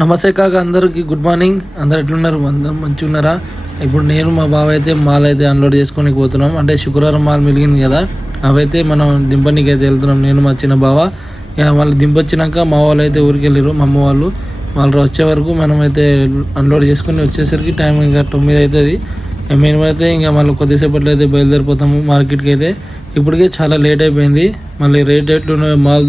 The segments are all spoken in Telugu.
నమస్తే కాక అందరికి గుడ్ మార్నింగ్. అందరు ఎట్లున్నారు? అందరం మంచిగా ఉన్నారా? ఇప్పుడు నేను మా బావ అయితే మాల్ అయితే అన్లోడ్ చేసుకొని పోతున్నాం. అంటే శుక్రవారం మాల్ మిలిగింది కదా, అవైతే మనం దింపనీకి అయితే వెళ్తున్నాం. నేను మా చిన్న బావ వాళ్ళు దింపొచ్చినాక మా వాళ్ళు అయితే ఊరికి వెళ్ళారు. మా అమ్మ వాళ్ళు వచ్చే వరకు మనం అయితే అన్లోడ్ చేసుకొని వచ్చేసరికి టైం ఇంకా 9 అవుతుంది. మేము అయితే ఇంకా మళ్ళీ కొద్దిసేపట్లో అయితే బయలుదేరిపోతాము మార్కెట్కి అయితే. ఇప్పటికే చాలా లేట్ అయిపోయింది. మళ్ళీ రేట్ ఎట్లున్నాయో, మాల్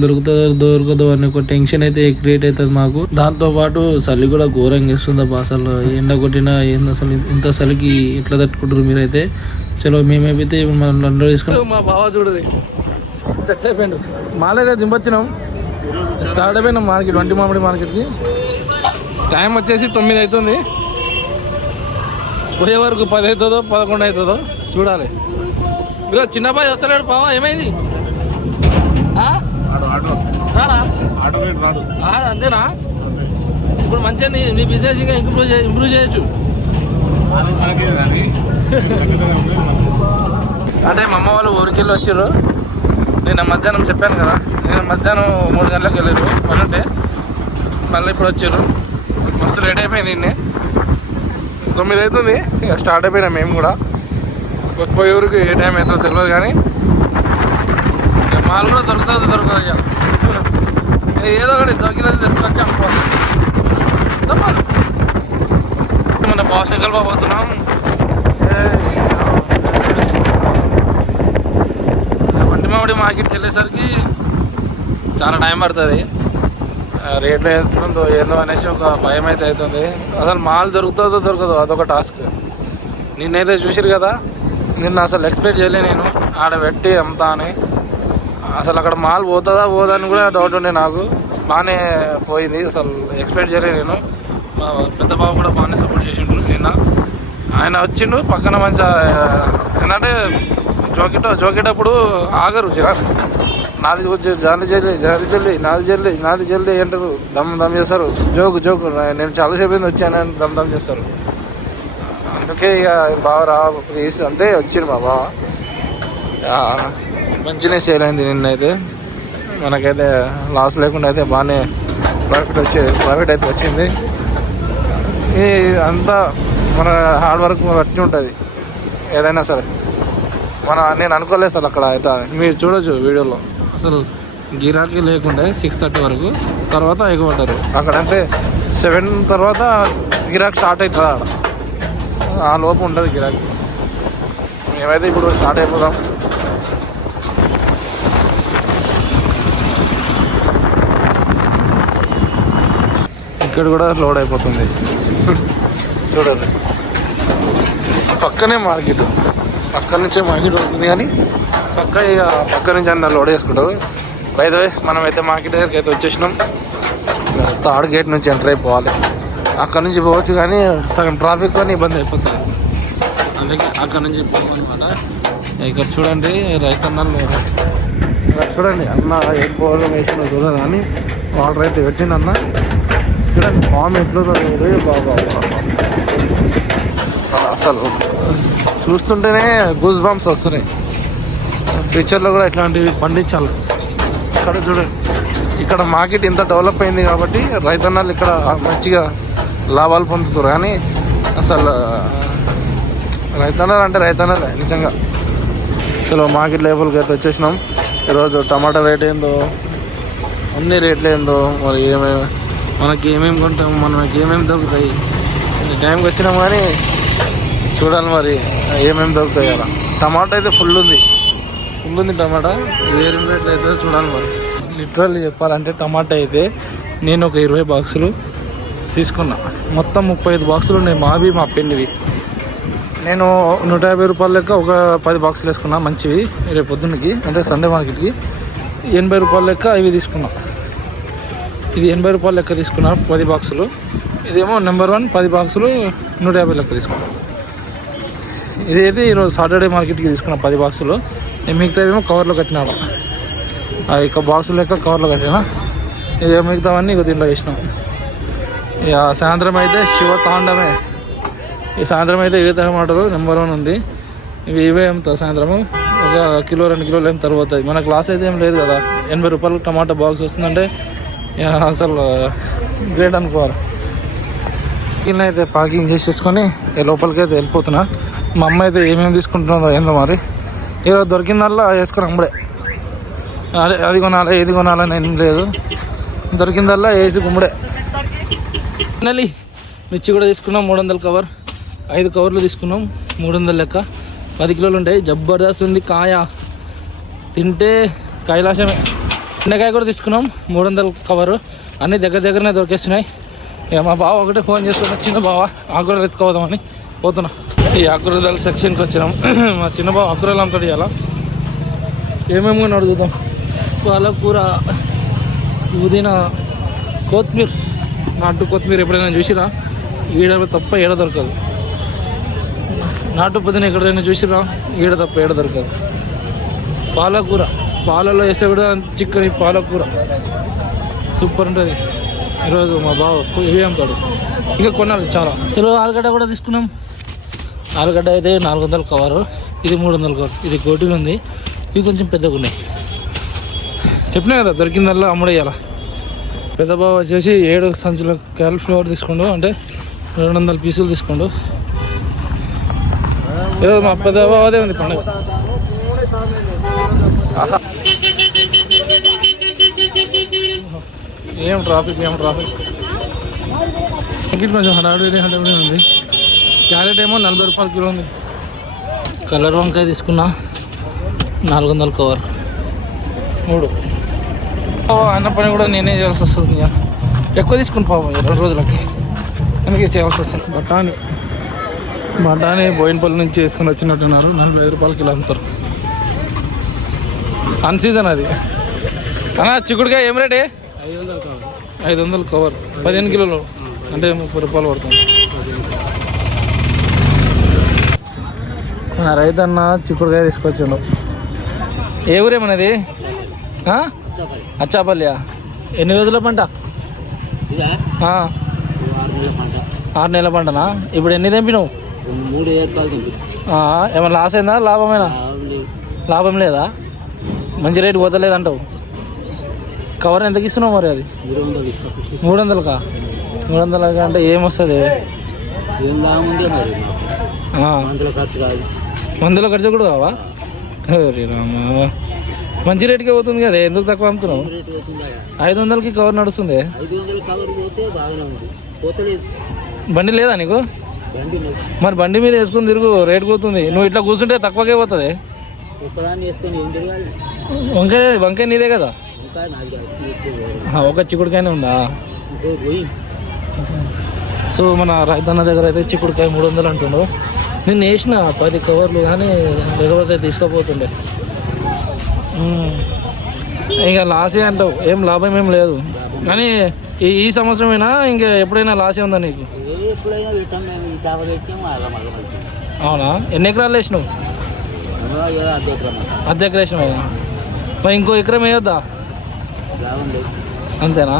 దొరకదో అనే ఒక టెన్షన్ అయితే క్రియేట్ అవుతుంది మాకు. దాంతోపాటు చలి కూడా ఘోరంగా ఇస్తుంది అసలు. ఎండ కొట్టినా ఏంది అసలు, ఇంత చలికి ఎట్లా తట్టుకుంటారు మీరైతే? చలో మేమైతే మనం అన్లోడ్ చేసుకుంటాం. మా బావ చూడదు సెట్ అయిపోయింది. మాల్ అయితే దింపొచ్చినాం, స్టార్ట్ అయిపోయినాం మార్కెట్, వంటి మామిడి మార్కెట్కి. టైం వచ్చేసి 9 అవుతుంది. పోయే వరకు 10 అవుతుందో 11 అవుతుందో చూడాలి. మీరు చిన్నబాయి వస్తలేడు పావా, ఏమైంది? అంతేనా? ఇప్పుడు మంచిగా నీ బిజినెస్ ఇంకా ఇంప్రూవ్ చేయొచ్చు. అంటే మా అమ్మ వాళ్ళు ఊరికెళ్ళి వచ్చారు. నేను మధ్యాహ్నం చెప్పాను కదా, నేను మధ్యాహ్నం 3 గంటలకు వెళ్ళారు పనుంటే. మళ్ళీ ఇప్పుడు వచ్చారు. మస్తు లేట్ అయిపోయింది. 9 అవుతుంది. ఇక స్టార్ట్ అయిపోయినా మేము కూడా. పోయే ఊరికి ఏ టైం అవుతుందో తెలియదు, కానీ మాల్ కూడా దొరకదు ఇక. ఏదో ఒకటి దొరికినది తీసుకొచ్చి అనుకోవాలి, తప్పదు. మన బాగా పోతున్నాం. వంటి మామిడి మార్కెట్కి వెళ్ళేసరికి చాలా టైం పడుతుంది. రేట్లు ఎంతుందో ఏందో అనేసి ఒక భయం అయితే అవుతుంది. అసలు మాల్ దొరకదో అదొక టాస్క్. నిన్నైతే చూసిరు కదా, నిన్న అసలు ఎక్స్పెక్ట్ చేయలే నేను ఆడ పెట్టి అమ్ముతా అని. అసలు అక్కడ మాల్ పోతుందా పోదని కూడా డౌట్ ఉండే నాకు. బాగానే పోయింది, అసలు ఎక్స్పెక్ట్ చేయలేదు నేను. మా పెద్ద బాబు కూడా బాగానే సపోర్ట్ చేసి ఉంటుంది. నిన్న ఆయన వచ్చిండు పక్కన మంచిగా. ఏంటంటే జోకేటప్పుడు ఆగరు జరా, నాది జల్దీ అంటారు, దమ్ చేస్తారు. జోకు నేను చాలాసేపు వచ్చాను అని దమ్ చేస్తారు. అందుకే ఇక బాగా ప్లీజ్ అంటే వచ్చింది మా బావ. మంచిగా సేల్ అయింది నిన్నైతే. మనకైతే లాస్ లేకుండా అయితే బాగానే ప్రాఫిట్ అయితే వచ్చింది. ఈ అంతా మన హార్డ్ వర్క్ బట్టి ఉంటుంది ఏదైనా సరే. నేను అనుకోలేదు అసలు అక్కడ అయితే. మీరు చూడొచ్చు వీడియోలో, అసలు గిరాకీ లేకుండా 6:30 వరకు, తర్వాత ఎగబడ్డారు. అక్కడంటే 7 తర్వాత గిరాకీ స్టార్ట్ అవుతుంది. ఆడ ఆ లోపు ఉంటుంది గిరాకీ. మేమైతే ఇప్పుడు స్టార్ట్ అయిపోదాం. ఇక్కడ కూడా లోడ్ అయిపోతుంది చూడండి. పక్కనే మార్కెట్, పక్క నుంచే మార్కెట్ అవుతుంది, కానీ పక్క నుంచి అందరు లోడ్ చేసుకుంటారు. బై ద వే మనమైతే మార్కెట్ దగ్గరికి అయితే వచ్చేసినాం. థర్డ్ గేట్ నుంచి ఎంటర్ అయిపోవాలి. అక్కడ నుంచి పోవచ్చు, కానీ సగం ట్రాఫిక్ అని ఇబ్బంది అయిపోతుంది. అందుకే అక్కడ నుంచి పోమన్నమాట. ఇక్కడ చూడండి రైతన్నలు, ఇక్కడ చూడండి అన్న ఏం పోవడం వేసిన చూడదు, కానీ వాటర్ అయితే పెట్టింది అన్న. చూడండి ఫామ్ ఎట్లుంది బాబా, అసలు చూస్తుంటేనే గూస్ బంప్స్ వస్తున్నాయి. ఫ్యూచర్లో కూడా ఇట్లాంటివి పండించాలి. ఇక్కడ చూడండి, ఇక్కడ మార్కెట్ ఇంత డెవలప్ అయింది కాబట్టి రైతన్నలు ఇక్కడ మంచిగా లాభాలు పొందుతారు. కానీ అసలు రైతన్నలు అంటే రైతన్నలే నిజంగా. అసలు మార్కెట్ లెవెల్కి అయితే వచ్చేసినాం. ఈరోజు టమాటా రేట్ ఏందో, అన్ని రేట్లు ఏందో, మరి మనకి ఏమేమి కొంటాం, మనకి ఏమేమి దొరుకుతాయి. ఈ టైంకి వచ్చినాం కానీ చూడాలి మరి ఏమేమి దొరుకుతాయి కదా. టమాటా అయితే ఫుల్ ఉంది టమాటా. వేరే రేట్లు అయితే చూడాలి మరి. లిటరల్లీ చెప్పాలంటే టమాటా అయితే నేను ఒక 20 బాక్సులు తీసుకున్నా. మొత్తం 35 బాక్సులు ఉన్నాయి మావి, మా పెండివి. నేను 150 రూపాయల లెక్క ఒక 10 బాక్సులు వేసుకున్నా మంచివి. రేపు పొద్దున్నకి అంటే సండే మార్కెట్కి 80 రూపాయల లెక్క ఇవి తీసుకున్నా. ఇది 80 రూపాయల లెక్క తీసుకున్నా 10 బాక్సులు. ఇదేమో నెంబర్ 1 10 బాక్సులు 150 లెక్క తీసుకున్నా. ఇదైతే ఈరోజు సాటర్డే మార్కెట్కి తీసుకున్నా 10 బాక్సులు. మిగతావేమో కవర్లో కట్టినాడు. అవి బాక్సులు లెక్క కవర్లో కట్టినా. ఇక మిగతావన్నీ ఇక దీంట్లో వేసినాం. ఇక సాయంత్రం అయితే శివతాండమే. ఈ సాయంత్రం అయితే ఇవే టమాటాలు నెంబర్ 1 ఉంది. ఇవే అమ్ముతా సాయంత్రము. ఒక కిలో 2 కిలోలు ఏం తరుగుతుంది. మనకు లాస్ అయితే ఏం లేదు కదా. 80 రూపాయలు టమాటా బాక్స్ వస్తుందంటే అసలు గ్రేట్ అనుకోవాలి. ఇలా అయితే పార్కింగ్ చేసేసుకొని లోపలికి అయితే వెళ్ళిపోతున్నా. మా అమ్మ అయితే ఏమేమి తీసుకుంటున్నారో ఏందో మరి, ఏదో దొరికిందల్లా వేసుకుని అమ్మడే. అదే అది కొనాలి ఏది కొనాలని ఏం లేదు, దొరికిందల్లా వేసి గుమ్మడే. ఫైనల్లీ మిర్చి కూడా తీసుకున్నాం 300 కవర్, 5 కవర్లు తీసుకున్నాం 300 లెక్క, 10 కిలోలు ఉంటాయి. జబర్దస్త్ ఉంది కాయ, తింటే కైలాసమే. చిన్నకాయ కూడా తీసుకున్నాం 300 కవరు, అన్నీ దగ్గరనే దొరికేస్తున్నాయి. ఇక మా బావ ఒకటే ఫోన్ చేస్తున్నా, చిన్న బావ ఆకుకూరలు ఎత్తుకోదామని పోతున్నా. ఈ ఆకుకూరల సెక్షన్కి వచ్చినాం. మా చిన్న బావ ఆకుకూరలు అమ్ముతాడు. ఇలా ఏమేమి అడుగుదాం. పాలకూర, పుదీనా, కొత్తిమీర, నాటు కొత్తిమీర ఎప్పుడైనా చూసిరా? ఈడ తప్ప ఏడ దొరకదు. నాటు పుదీనా ఎక్కడైనా చూసిరా? ఈడ తప్ప ఏడ దొరకదు. పాలకూర, పాలలో వేసే కూడా చిక్కని పాలకూర సూపర్ ఉంటుంది. ఈరోజు మా బావ ఇవి అమ్ముతాడు. ఇంకా కొనాలి చాలా. చలో ఆలుగడ్డ కూడా తీసుకున్నాం. ఆలుగడ్డ అయితే 400 కవరు, ఇది 300 కవర్. ఇది గోటీలు ఉంది, ఇవి కొంచెం పెద్దగా ఉన్నాయి. చెప్పినా కదా దొరికిందల్లా అమ్ముడేయాల. పెద్ద బావ వచ్చేసి 7 సంచుల క్యాలీఫ్లవర్ తీసుకోండు, అంటే 200 పీసులు తీసుకోండు. ఈరోజు మా పెద్ద బావదే ఉంది పండుగ. ఏం ట్రాఫిక్ కొంచెం హడావిడి ఉంది. క్యారెట్ ఏమో 40 రూపాయల కిలో ఉంది. కలర్ వంకాయ తీసుకున్నా 400 కవర్ 3. అన్న పని కూడా నేనే చేయాల్సి వస్తుంది. ఎక్కువ తీసుకుని పోవాలి 2 రోజులకి, అందుకే చేయాల్సి వస్తుంది. బఠానీ బోయినపల్లి నుంచి వేసుకొని వచ్చినట్టున్నారు. 45 రూపాయల కిలో అమ్ముతారు. అన్ సీజన్ అది. అన్న చిక్కుడుకాయ ఏం రేటే? 500 కవర్, 15 కిలోలు అంటే 30 రూపాయలు పడుతుంది. రైతన్న చిక్కుడుకాయ తీసుకొచ్చాడు. ఏ ఊరేమన్నది? అచ్చాపల్లియా? ఎన్ని రోజుల పంట? 6 నెలల పంటనా? ఇప్పుడు ఎన్ని తెంపినావు? 3 ఏర్పాటు. ఏమైనా లాస్ అయిందా లాభమేనా? లాభం లేదా? మంచి రేటు పోతలేదంటావు. కవర్ ఎంతకి ఇస్తున్నావు మరి? అది 300కా? 300 అంటే ఏమొస్తుంది? మందులో ఖర్చు కూడా కావా? రామా, మంచి రేటుకే పోతుంది కదా, ఎందుకు తక్కువ అమ్ముతున్నావు? 500కి కవర్ నడుస్తుంది. బండి లేదా నీకు? మరి బండి మీద వేసుకుని తిరుగు, రేటు పోతుంది. నువ్వు ఇట్లా కూర్చుంటే తక్కువకే పోతుంది. వంకాయ నీదే కదా? ఒక చిక్కుడుకాయనే ఉందా? సో మన రైతన్న దగ్గర అయితే చిక్కుడుకాయ 300 అంటుండు. నేను వేసిన 10 కవర్లు, కానీ లేకపోతే తీసుకోపోతుండే. ఇక లాసే అంటావు, ఏం లాభం ఏం లేదు. కానీ ఈ సంవత్సరమైనా ఇంకా ఎప్పుడైనా లాసే ఉందా నీకు? అవునా? ఎన్ని ఎకరాలు వేసినావు? 10 ఎకరం వేసినావు. మరి ఇంకో ఎకరం వేయొద్దా? అంతేనా?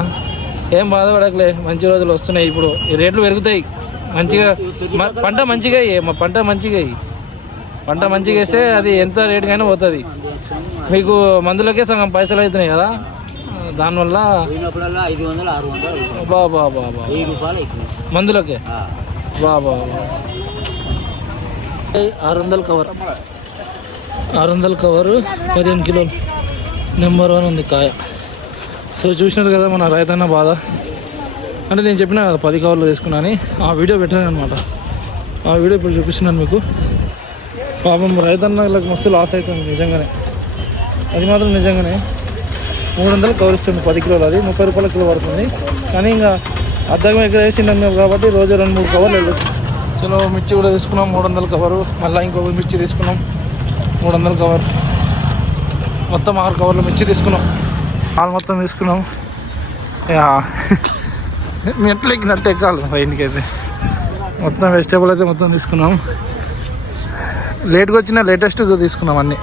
ఏం బాధపడకలే, మంచి రోజులు వస్తున్నాయి. ఇప్పుడు ఈ రేట్లు పెరుగుతాయి మంచిగా. పంట మంచిగా పంట మంచిగా వేస్తే అది ఎంత రేటుకైనా పోతుంది. మీకు మందులకే సగం పైసలు అవుతున్నాయి కదా, దానివల్ల బాబా మందులకే బాబా 600 కవర్, 600 కవరు 15 కిలోలు. నెంబర్ 1 ఉంది కాయ. సో చూసినారు కదా మన రైతన్న బాధ. అంటే నేను చెప్పినా కదా 10 కవర్లు తీసుకున్నా అని, ఆ వీడియో పెట్టాను అనమాట. ఆ వీడియో ఇప్పుడు చూపిస్తున్నాను మీకు. పాపం రైతన్నలకు మస్తు లాస్ అవుతుంది నిజంగానే, అది మాత్రం నిజంగానే. 300 కవర్ ఇస్తుంది 10 కిలోలు, అది 30 రూపాయల కిలో పడుతుంది. కానీ ఇంకా అద్దం ఎక్కడ వేసిండాం మేము కాబట్టి రోజు 2-3 కవర్లు వెళ్ళచ్చు. చలో మిర్చి కూడా తీసుకున్నాం 300 కవరు, మళ్ళీ ఇంకొక మిర్చి తీసుకున్నాం 300 కవర్. మొత్తం 6 కవర్లు మిర్చి తీసుకున్నాం. పాలు మొత్తం తీసుకున్నాం. మెట్లు ఎక్కినట్టు ఎక్కాలి ఇంటికి అయితే. మొత్తం వెజిటేబుల్ అయితే మొత్తం తీసుకున్నాం. లేట్గా వచ్చిన లేటెస్ట్ తీసుకున్నాం అన్నీ.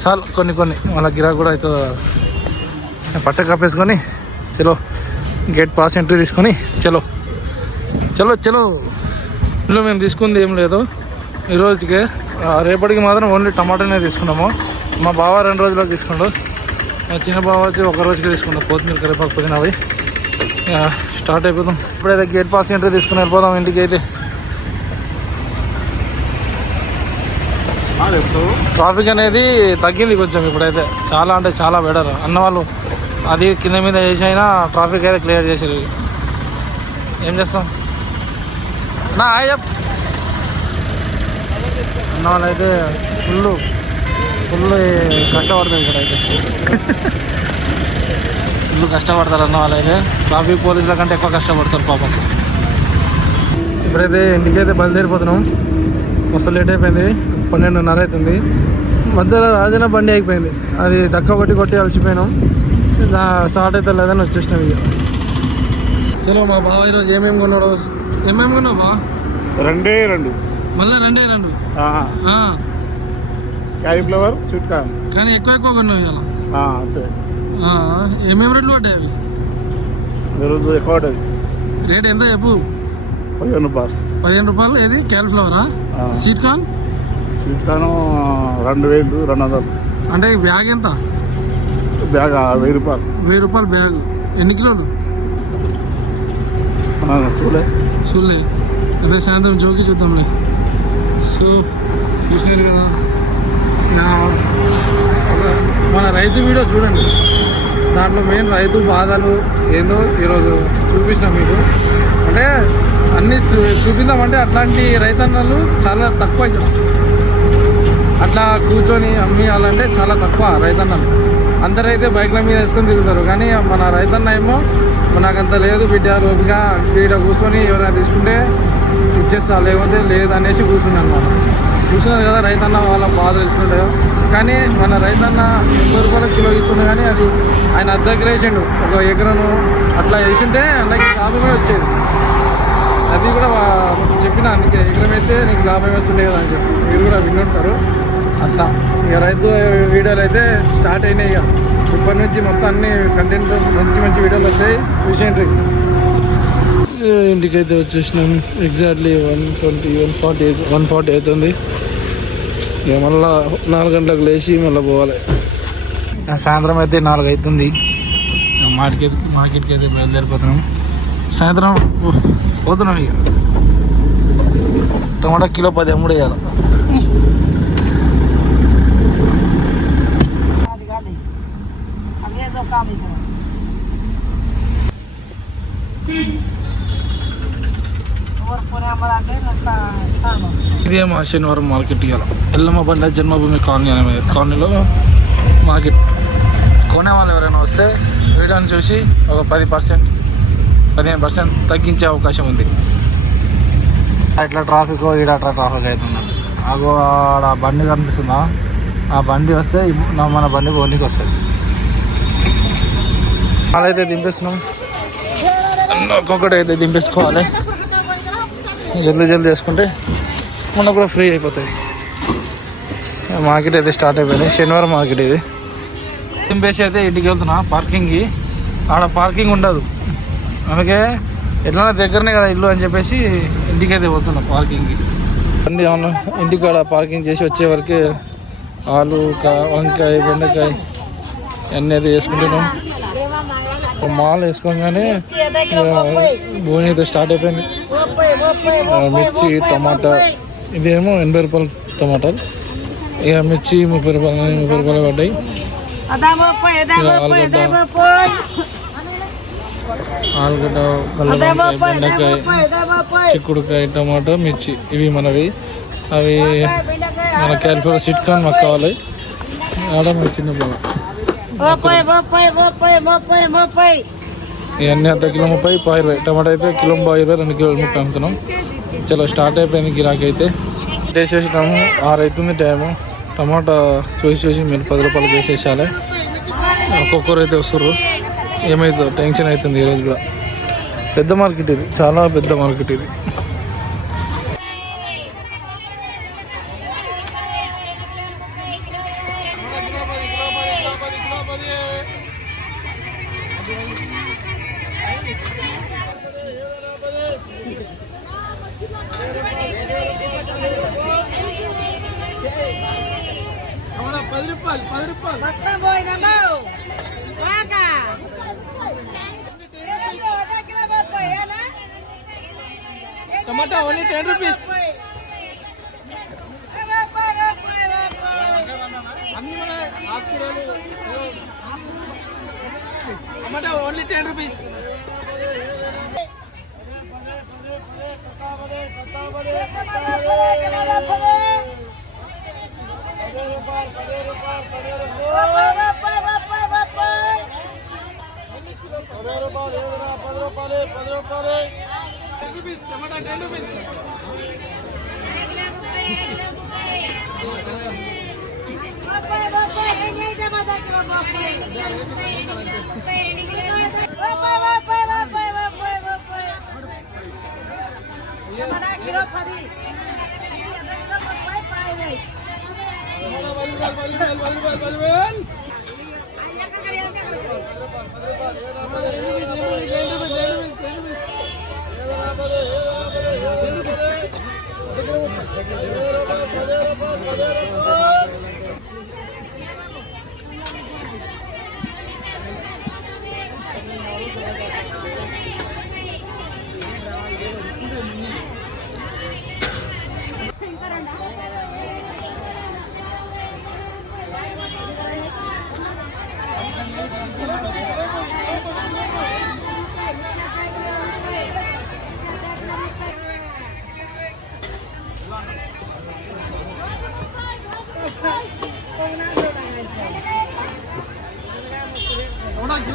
చాలు కొన్ని మళ్ళీ గిరాకు కూడా అవుతుంది. పట్ట కప్పేసుకొని చలో గేట్ పాస్ ఎంట్రీ తీసుకొని చలో. ఇందులో మేము తీసుకుంది ఏం లేదు ఈ రోజుకే. రేపటికి మాత్రం ఓన్లీ టమాటానే తీసుకున్నాము. మా బావ 2 రోజులకు తీసుకున్నాడు. మా చిన్న బావ వచ్చి 1 రోజుకి తీసుకున్నాడు. కొత్తిమీర, కరివేపాకు, పుదీనా అవి స్టార్ట్ అయిపోతాం. ఇప్పుడైతే గేట్ పాస్ ఎంట్రీ తీసుకుని వెళ్ళిపోదాం ఇంటికి. అయితే ట్రాఫిక్ అనేది తగ్గింది కొంచెం ఇప్పుడైతే, చాలా అంటే చాలా బెటర్. అన్న వాళ్ళు అది కింద మీద చేసి అయినా ట్రాఫిక్ అయితే క్లియర్ చేసేది. ఏం చేస్తాం నా చెప్ అన్న వాళ్ళు అయితే ఫుల్ కష్టపడతారు ఇక్కడైతే. ఫుల్ కష్టపడతారు అన్న వాళ్ళు అయితే, ట్రాఫిక్ పోలీసుల కంటే ఎక్కువ కష్టపడతారు పాపం. ఇప్పుడైతే ఇంటికైతే బయలుదేరిపోతున్నాం. మస్తు లేట్ అయిపోయింది, 12:30 అవుతుంది. మధ్యలో రాజన బండి అయిపోయింది, అది డక్క కొట్టి అలసిపోయినాం. స్టార్ట్ అయితే లేదని వచ్చేసినాం ఇక. చలో మా బావ ఈరోజు ఏమేమి కొన్నాడు? ఏమేమి కొన్నావు బా? రెండు మళ్ళీ రెండు క్యాలీఫ్లవర్ స్వీట్ కార్న్. కానీ ఎక్కువ కొన్నావు ఇలా. ఏమేమి రేట్లు పడ్డాయి అవి? ఈరోజు ఎక్కువ పడ్డది. రేట్ ఎంత చెప్పు? 15 రూపాయలు. 15 రూపాయలు. ఏది క్యాలీఫ్లవరా? Sweet corn 2200. అంటే బ్యాగ్ ఎంత? బ్యాగ్ 1000 రూపాయలు. 1000 రూపాయలు బ్యాగ్. ఎన్ని కిలోలు? చూలే అదే సాయంత్రం జోకి చూద్దాంలే. సో చూసినారు కదా మన రైతు వీడియో చూడండి, దాంట్లో మెయిన్ రైతు బాధలు ఏందో ఈరోజు చూపించినాం మీకు. అంటే అన్నీ చూపిద్దామంటే అట్లాంటి రైతన్నలు చాలా తక్కువ. అట్లా కూర్చొని అమ్మియాలంటే చాలా తక్కువ రైతన్నలు. అందరైతే బైక్ల మీద వేసుకొని తిరుగుతారు, కానీ మన రైతన్న ఏమో నాకంత లేదు బిడ్డ ఓపిక, ఇక్కడ కూర్చొని ఎవరైనా తీసుకుంటే ఇచ్చేస్తా, లేకపోతే లేదనేసి కూర్చున్నాను అనమాట. చూస్తున్నారు కదా రైతన్న వాళ్ళ బాధలు ఇస్తుంటాయో. కానీ మన రైతన్న 80 రూపాయల కిలో ఇస్తుండే, కానీ అది ఆయన అద్దెకి వేసిండు. ఒక ఎకరను అట్లా వేసింటే నాకు లాభమే వచ్చేది. అది కూడా చెప్పిన, అందుకే ఎకరం వేస్తే నీకు లాభం వస్తుండే కదా అని చెప్పి మీరు కూడా వింటుంటారు. అట్లా ఇక రైతు వీడియోలు అయితే స్టార్ట్ అయినాయి. ఇక ఇప్పటి నుంచి మొత్తం అన్ని కంటెంట్ మంచి వీడియోలు వస్తాయి, చూసేయండి. ఇంటికైతే వచ్చేసినాం. ఎగ్జాక్ట్లీ 140 అవుతుంది. ఇక మళ్ళా 4 గంటలకు లేచి మళ్ళీ పోవాలి. సాయంత్రం అయితే 4 అవుతుంది. మార్కెట్కి అయితే బయలుదేరిపోతున్నాం. సాయంత్రం పోతున్నాం. ఇక టమాటా కిలో 10 అమ్ముడు వేయాలి. ఇదే మా శనివారం మార్కెట్. ఇవాళ ఎల్లమ్మ బండ జన్మభూమి కాలనీలో మార్కెట్. కొనే వాళ్ళు ఎవరైనా వస్తే వీడియోని చూసి ఒక 10%, 15% తగ్గించే అవకాశం ఉంది. ఇట్లా ట్రాఫిక్ అట్లా ట్రాఫిక్ అవుతుంది. అగో ఆడ బండి కనిపిస్తుందా? ఆ బండి వస్తే మన బండి ఓన్లీకి వస్తుంది. వాళ్ళైతే దింపేస్తున్నాం. ఒక్కొక్కటి అయితే దింపేసుకోవాలి. జల్దీ చేసుకుంటే మనకు కూడా ఫ్రీ అయిపోతుంది. మార్కెట్ అయితే స్టార్ట్ అయిపోయింది. శనివారం మార్కెట్ ఇది. దింపేసి అయితే ఇంటికి వెళ్తున్నా పార్కింగ్కి. ఆడ పార్కింగ్ ఉండదు, అందుకే ఎట్లా దగ్గరనే కదా ఇల్లు అని చెప్పేసి ఇంటికి అయితే పోతున్నా పార్కింగ్కి. బండి అవును ఇంటికి ఆడ పార్కింగ్ చేసి వచ్చే వరకు ఆలు, వంకాయ, బెండకాయ అన్నీ అయితే వేసుకుంటున్నాం. మాల్ వేసుకోగానే భూమి అయితే స్టార్ట్ అయిపోయింది. మిర్చి, టమాటా ఇదేమో 80 రూపాయలు టమాటాలు. ఇక మిర్చి 30 రూపాయలు పడ్డాయి. ఆలుగడ్డ, బెండకాయ, చిక్కుడుకాయ, టమాటా, మిర్చి ఇవి మనవి. అవి మన క్యాలిఫ్లవర్ స్వీట్ కార్న్ మాకు కావాలి. ఆడ మన చిన్న బాగా ఇవన్నీ అంత కిలో 30, 20. టమాటా అయితే కిలో 20, 2 కిలోలు 30 అమ్ముతున్నాం. చలో స్టార్ట్ అయిపోయింది గిరాకీ అయితే. వేసేసినాము. 6 అవుతుంది టైము. టమాటా చూసి మీరు 10 రూపాయలకి వేసేసాలి. ఒక్కొక్కరు అయితే వస్తారు. ఏమైతుందో టెన్షన్ అవుతుంది. ఈరోజు కూడా పెద్ద మార్కెట్ ఇది, చాలా పెద్ద మార్కెట్ ఇది. టమాటా ఓన్లీ 10 రూపీస్. టమాటా ఓన్లీ 10 రూపీస్. టమాటా 10 రూపీస్.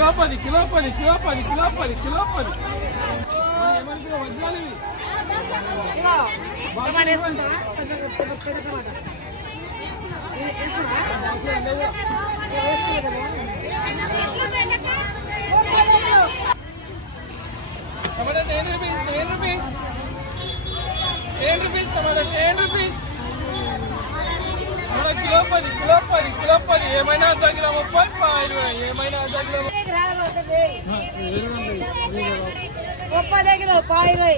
కిలో పది వజ్రాలు ఇవి. టమాటా 10 రూపీస్. 10 రూపీస్. 10 రూపీస్ టమాటా 10 రూపీస్. కిలో 10 ఏమైనా అర్ధ కిలో 30 ఏమైనా అర్ధ కిలో 20. టమాటా కిలో 10.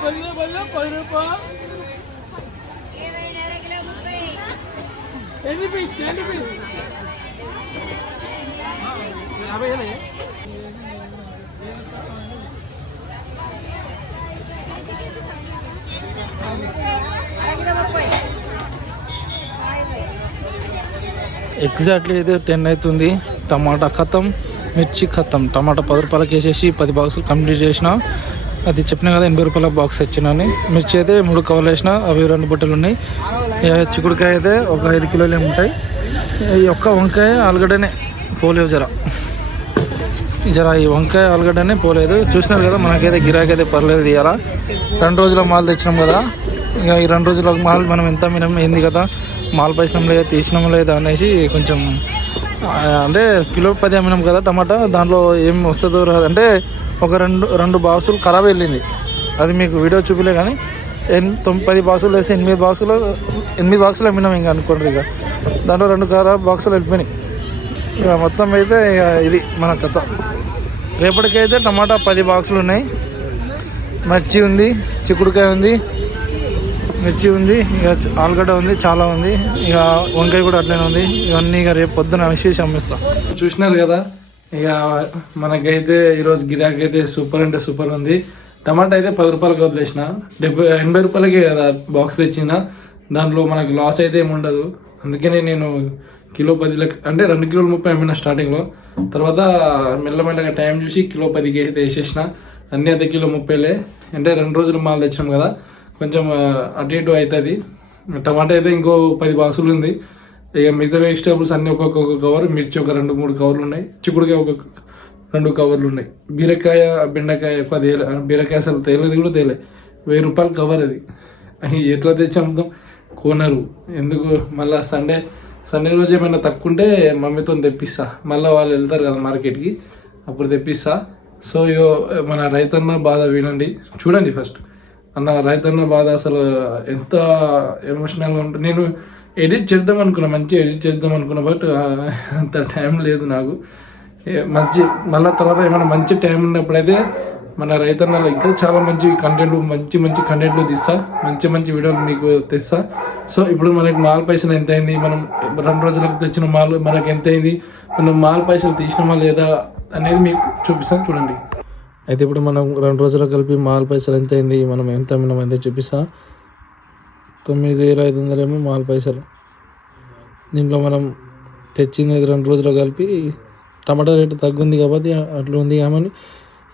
₹10. బల్ల ₹10. 10 రూపీస్. 50 ఎగ్జాక్ట్లీ అయితే 10 అవుతుంది. టమాటా ఖతం, మిర్చి ఖతం. టమాటా 10 రూపాయలకి వేసేసి 10 బాక్సులు కంప్లీట్ చేసిన. అది చెప్పిన కదా 80 రూపాయల బాక్స్ ఇచ్చినాను. మిర్చి అయితే 3 కవర్లు వేసిన, అవి 2 బుట్టలు ఉన్నాయి. చిక్కుడుకాయ అయితే ఒక 5 కిలోలు ఉంటాయి. ఈ ఒక్క వంకాయ ఆలుగడ్డనే పోలేవు జర ఈ వంకాయ ఆలుగడ్డనే పోలేదు. చూసినారు కదా, మనకైతే గిరాకీ అయితే పర్లేదు. ఇవ్వాలా 2 రోజుల మాల్ తెచ్చినాం కదా, ఇక ఈ 2 రోజుల మాల్ మనం ఎంత ఏంది కదా, మాల్ పైసనం లేదా తీసినాం లేదా అనేసి కొంచెం అంటే కిలో 10 అమ్మినాం కదా టమాటా. దాంట్లో ఏం వస్తుందో అంటే ఒక 2 బాక్సులు ఖరాబ్ వెళ్ళింది. అది మీకు వీడియో చూపిలే కానీ 10 బాక్సులు వేసి 8 బాక్సులు అమ్మినాం ఇంకా అనుకోండి. ఇక దాంట్లో 2 ఖరాబ్ బాక్సులు వెళ్ళిపోయినాయి. ఇక మొత్తం అయితే ఇక ఇది మన కథ. రేపటికైతే టమాటా 10 బాక్సులు ఉన్నాయి. మిర్చి ఉంది, చిక్కుడుకాయ ఉంది, మిర్చి ఉంది, ఇక ఆలుగడ్డ ఉంది, చాలా ఉంది. ఇక వంకాయ కూడా అట్లనే ఉంది. ఇవన్నీ ఇక రేపు పొద్దున విశేషం అమ్మిస్తాం. చూసినారు కదా, ఇక మనకైతే ఈరోజు గిరాకీ అయితే సూపర్ అంటే సూపర్ ఉంది. టమాటా అయితే 10 రూపాయలకి వదిలేసిన, 80 రూపాయలకి కదా బాక్స్ తెచ్చిన. దాంట్లో మనకు లాస్ అయితే ఏమి ఉండదు. అందుకనే నేను కిలో 10 అంటే 2 కిలోలు 30 అమ్మిన స్టార్టింగ్లో. తర్వాత మెల్లమెల్లగా టైం చూసి కిలో 10కి అయితే వేసేసిన. అన్నీ అయితే కిలో 30లే. అంటే 2 రోజులు మాల్ తెచ్చినాం కదా, కొంచెం అటు ఇటు అవుతుంది. టమాటా అయితే ఇంకో 10 బాక్సులు ఉంది. ఇక మిగతా వెజిటేబుల్స్ అన్నీ ఒక్కొక్క కవర్, మిర్చి ఒక 2-3 కవర్లు ఉన్నాయి, చిక్కుడుకాయ ఒక 2 కవర్లు ఉన్నాయి, బీరకాయ బెండకాయ ఎక్కువ బీరకాయ అసలు తేలేదు కూడా తేలే. 1000 రూపాయలు కవర్ అది. ఎట్లా తెచ్చి అమ్ముతాం, కోనరు ఎందుకు. మళ్ళీ సండే రోజు ఏమైనా తక్కువ ఉంటే మమ్మీతో తెప్పిస్తా. మళ్ళీ వాళ్ళు వెళ్తారు కదా మార్కెట్కి, అప్పుడు తెప్పిస్తా. సో మన రైతన్న బాధ వినండి, చూడండి ఫస్ట్. అన్న రైతన్న బాధ అసలు ఎంత ఎమోషనల్గా ఉంటుంది. నేను ఎడిట్ చేద్దాం అనుకున్నా, మంచిగా ఎడిట్ చేద్దాం అనుకున్నా, బట్ అంత టైం లేదు నాకు. మళ్ళీ తర్వాత ఏమైనా మంచి టైం ఉన్నప్పుడైతే మన రైతన్నలో ఇంకా చాలా మంచి కంటెంట్లు తీస్తా, మంచి వీడియోలు మీకు తెస్తా. సో ఇప్పుడు మనకి మాల్ పైసలు ఎంత అయింది, మనం 2 రోజులకు తెచ్చిన మాల్ మనకి ఎంత అయింది, మనం మాల్ పైసలు తీసినామా లేదా అనేది మీకు చూపిస్తాను చూడండి. అయితే ఇప్పుడు మనం 2 రోజులకు కలిపి మాల్ పైసలు ఎంత అయింది, మనం ఎంత అమ్మినాం అంతే చూపిస్తా. 9,500 ఏమో మాల్ పైసలు. దీంట్లో మనం తెచ్చింది 2 రోజులు కలిపి టమాటా రేటు తగ్గుంది కాబట్టి అట్లా ఉంది. కానీ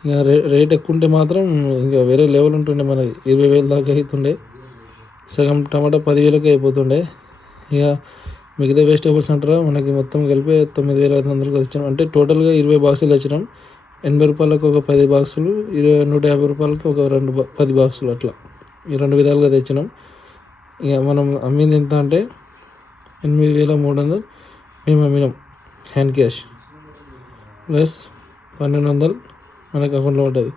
ఇక రేట్ ఎక్కువ ఉంటే మాత్రం ఇంకా వేరే లెవెల్ ఉంటుండే, మనది 20,000 దాకా అవుతుండే. సగం టమాటా 10,000కే అయిపోతుండే. ఇక మిగతా వెజిటేబుల్స్ అంటారా మనకి మొత్తం కలిపి 9,500 తెచ్చినాం. అంటే టోటల్గా 20 బాక్సులు తెచ్చినాం. 80 రూపాయలకు ఒక 10 బాక్సులు, 150 రూపాయలకి ఒక 10 బాక్సులు, అట్లా ఈ 2 విధాలుగా తెచ్చినాం. ఇక మనం అమ్మింది ఎంత అంటే 8,300 మేము అమ్మినాం హ్యాండ్ క్యాష్, ప్లస్ 1,200 మనకు అకౌంట్లో ఉంటుంది.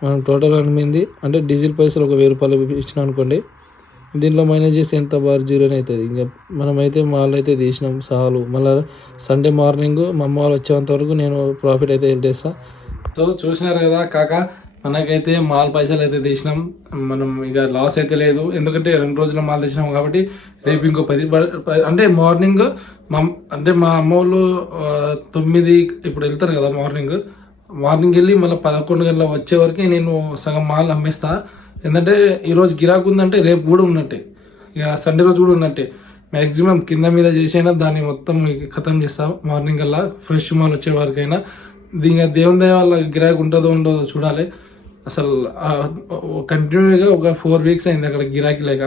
మనం టోటల్ అమ్మింది అంటే డీజిల్ పైసలు ఒక 1,000 రూపాయలు ఇచ్చినాం అనుకోండి. దీంట్లో మైనస్ చేసి ఎంత జీరోనే అవుతుంది. ఇంకా మనమైతే మాల్ అయితే తీసినాం సాలు. మళ్ళీ సండే మార్నింగ్ మా అమ్మ వాళ్ళు వచ్చేంత వరకు నేను ప్రాఫిట్ అయితే వెళ్ళేస్తా. సో చూసినారు కదా కాక, మనకైతే మాల్ పైసలు అయితే తీసినాం. మనం ఇక లాస్ అయితే లేదు, ఎందుకంటే 2 రోజుల మాల్ తెచ్చినాం కాబట్టి. రేపు ఇంకో 10 అంటే మార్నింగ్ మా అమ్మ వాళ్ళు 9 ఇప్పుడు వెళ్తారు కదా, మార్నింగ్ వెళ్ళి మళ్ళీ 11 గంటల వచ్చే వరకు నేను సగం మాల్ అమ్మేస్తా. ఎందుకంటే ఈరోజు గిరాకు ఉందంటే రేపు కూడా ఉన్నట్టే, ఇక సండే రోజు కూడా ఉన్నట్టే. మ్యాక్సిమం కింద మీద చేసైనా దాన్ని మొత్తం ఖతం చేస్తాం మార్నింగ్ కల్లా, ఫ్రెష్ మాల్ వచ్చే వరకైనా. ఇంకా దేవుని దయ వల్ల గిరాకు ఉంటుందో ఉండదో చూడాలి. అసలు కంటిన్యూగా ఒక 4 వీక్స్ అయింది అక్కడ గిరాకీ లేక.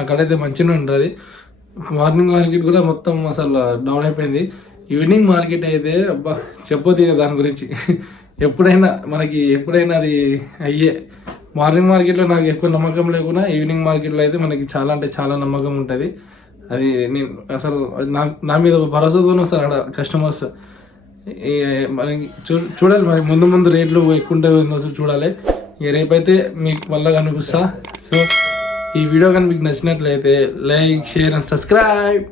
అక్కడైతే మంచిగా ఉంటుంది. మార్నింగ్ మార్కెట్ కూడా మొత్తం అసలు డౌన్ అయిపోయింది. ఈవినింగ్ మార్కెట్ అయితే అబ్బా చెప్పొద్దు ఇక దాని గురించి. ఎప్పుడైనా అది అయ్యే. మార్నింగ్ మార్కెట్లో నాకు ఎక్కువ నమ్మకం లేకున్నా ఈవినింగ్ మార్కెట్లో అయితే మనకి చాలా అంటే చాలా నమ్మకం ఉంటుంది. అది నేను అసలు నా మీద భరోసాతోనే వస్తారు అక్కడ కస్టమర్స్. మనకి చూడాలి మరి ముందు రేట్లు ఎక్కువ ఉంటాయో చూడాలి. ఇక రేపైతే మీకు వల్ల కనిపిస్తా. సో ఈ వీడియో కానీ మీకు నచ్చినట్లయితే లైక్, షేర్ అండ్ సబ్స్క్రైబ్.